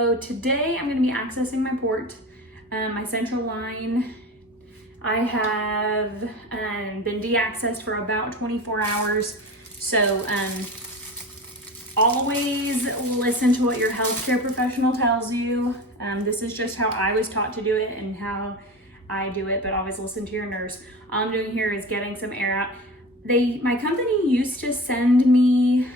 So today I'm going to be accessing my port, my central line. I have been de-accessed for about 24 hours. So always listen to what your healthcare professional tells you. This is just how I was taught to do it and how I do it, but always listen to your nurse. All I'm doing here is getting some air out. My company used to send me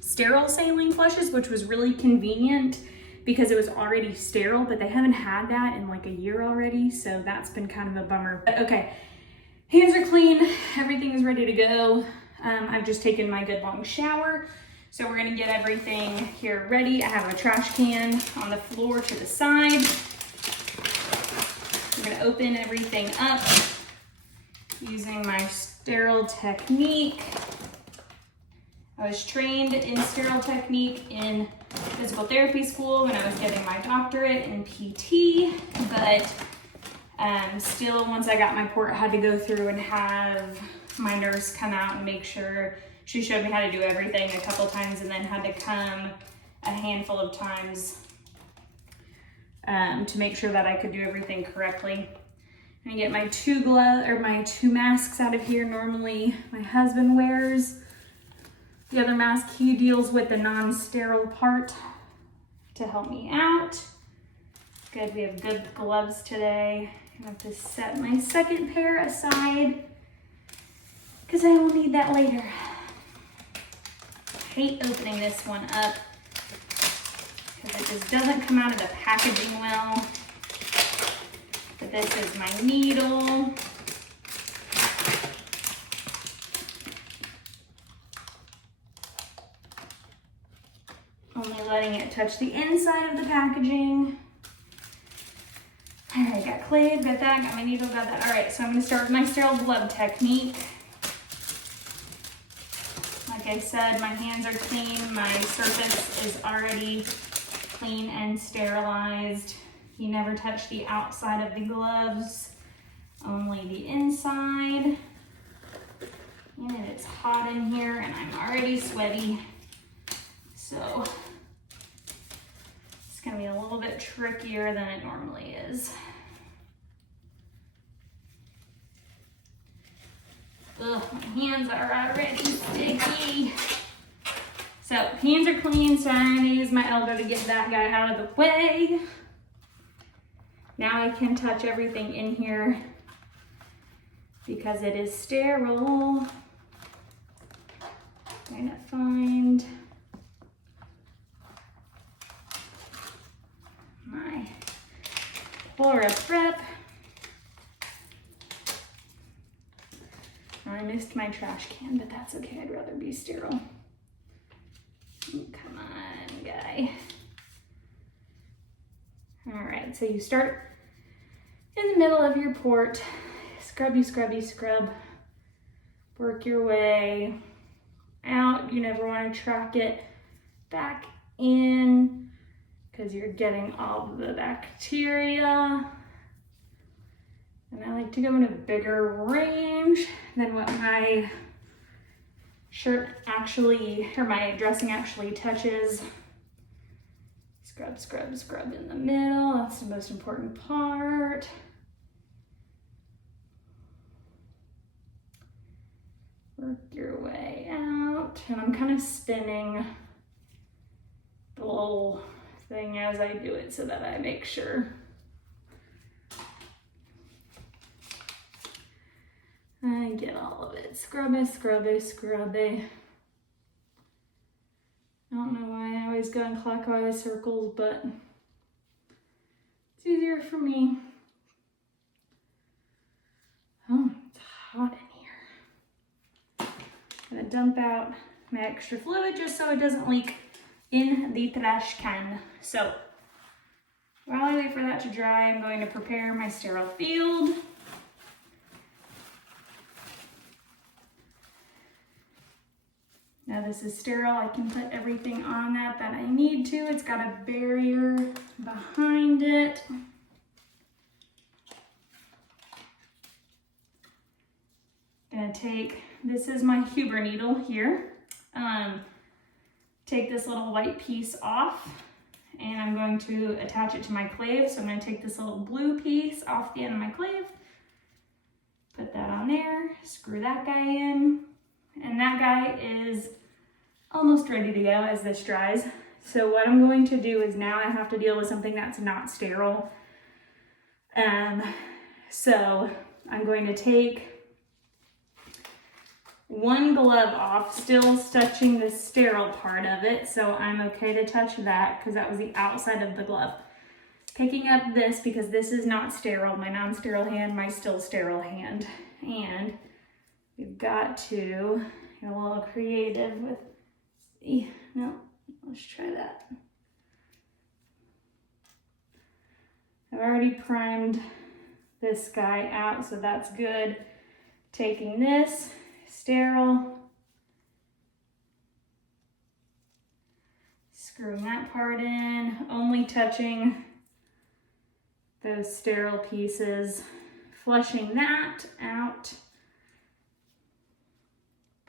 sterile saline flushes, which was really convenient because it was already sterile, but they haven't had that in like a year already. So that's been kind of a bummer. But okay, hands are clean. Everything is ready to go. I've just taken my good long shower. So we're gonna get everything here ready. I have a trash can on the floor to the side. I'm gonna open everything up using my sterile technique. I was trained in sterile technique in physical therapy school when I was getting my doctorate in PT, but still, once I got my port, I had to go through and have my nurse come out and make sure. She showed me how to do everything a couple times and then had to come a handful of times to make sure that I could do everything correctly. I'm gonna get my two masks out of here. Normally my husband wears the other mask. He deals with the non-sterile part to help me out. Good, we have good gloves today. I have to set my second pair aside because I will need that later. I hate opening this one up because it just doesn't come out of the packaging well. But this is my needle. Only letting it touch the inside of the packaging. All right, got clave, got that, got my needle, got that. All right, so I'm gonna start with my sterile glove technique. Like I said, my hands are clean. My surface is already clean and sterilized. You never touch the outside of the gloves, only the inside. And it's hot in here and I'm already sweaty. So it's gonna be a little bit trickier than it normally is. Ugh, my hands are already sticky. So hands are clean, so I'm gonna use my elbow to get that guy out of the way. Now I can touch everything in here because it is sterile. I'm gonna find my port-a-cath. I missed my trash can, but that's okay. I'd rather be sterile. Come on, guy. All right, so you start in the middle of your port. Scrubby, scrubby, scrub. Work your way out. You never want to track it back in because you're getting all the bacteria. And I like to go in a bigger range than what my shirt actually, or my dressing actually touches. Scrub, scrub, scrub in the middle. That's the most important part. Work your way out. And I'm kind of spinning the little thing as I do it so that I make sure I get all of it. Scrubby, scrubby, scrubby. I don't know why I always go in clockwise circles, but it's easier for me. Oh, it's hot in here. I'm gonna dump out my extra fluid just so it doesn't leak in the trash can. So while I wait for that to dry, I'm going to prepare my sterile field. Now this is sterile. I can put everything on that I need to. It's got a barrier behind it. Gonna take, this is my Huber needle here. Take this little white piece off going to attach it to my clave. So I'm going to take this little blue piece off the end of my clave, put that on there, screw that guy in, and that guy is almost ready to go as this dries. So what I'm going to do is now I have to deal with something that's not sterile. So I'm going to take one glove off, still touching the sterile part of it, so I'm okay to touch that because that was the outside of the glove. Picking up this because this is not sterile, my non-sterile hand, my still sterile hand. And we've got to get a little creative with, no, let's try that. I've already primed this guy out, so that's good. Taking this, sterile, screwing that part in, only touching those sterile pieces, flushing that out,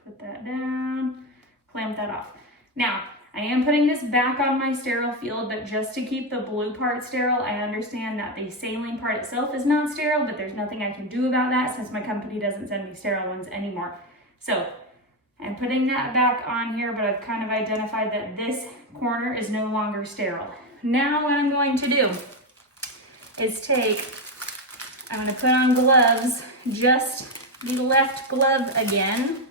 put that down, clamp that off. Now, I am putting this back on my sterile field, but just to keep the blue part sterile, I understand that the saline part itself is not sterile, but there's nothing I can do about that since my company doesn't send me sterile ones anymore. So I'm putting that back on here, but I've kind of identified that this corner is no longer sterile. Now what I'm going to do is I'm going to put on gloves, just the left glove again.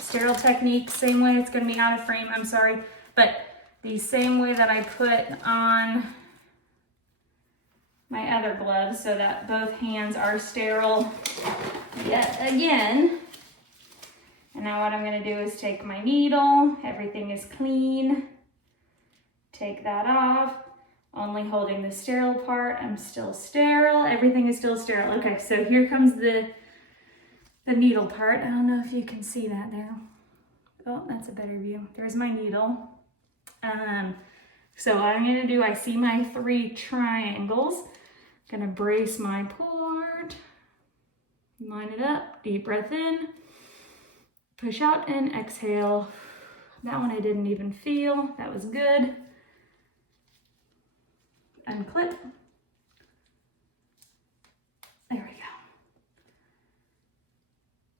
Sterile technique, same way, it's going to be out of frame, I'm sorry, but the same way that I put on my other gloves so that both hands are sterile yet again. And now what I'm going to do is take my needle, everything is clean, take that off, only holding the sterile part, I'm still sterile, everything is still sterile. Okay, so here comes the needle part. I don't know if you can see that there. Oh, that's a better view. There's my needle. So what I'm gonna do, I see my 3 triangles. I'm gonna brace my port, line it up, deep breath in, push out and exhale. That one I didn't even feel, that was good. Unclip. There we go.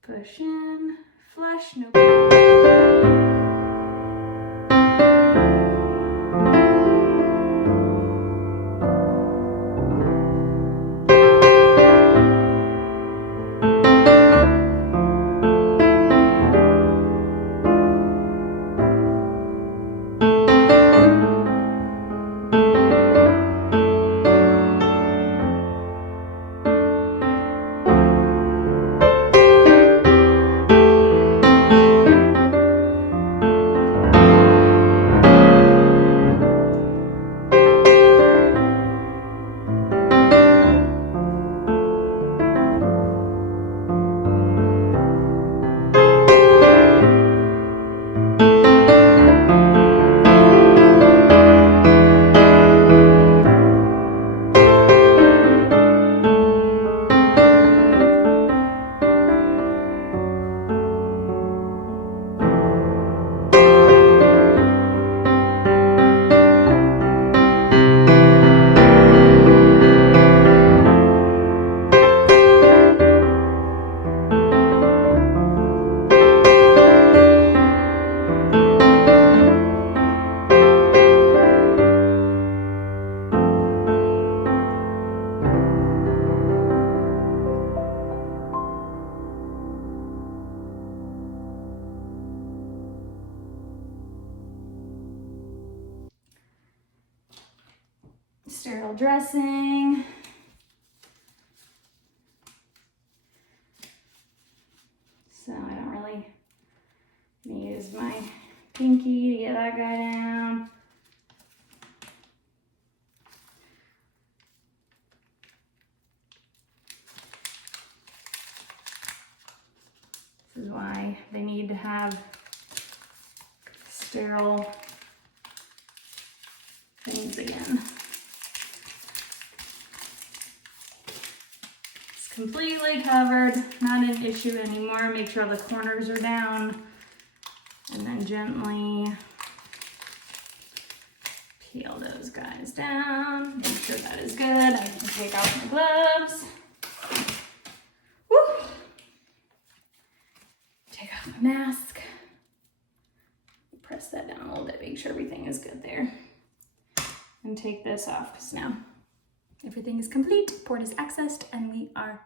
Push in, flush, no. Sterile dressing. So I don't really use my pinky to get that guy down. This is why they need to have sterile things again. Completely covered, not an issue anymore. Make sure the corners are down and then gently peel those guys down. Make sure that is good. I can take off my gloves. Woo! Take off my mask. Press that down a little bit, make sure everything is good there. And take this off because now everything is complete, port is accessed, and we are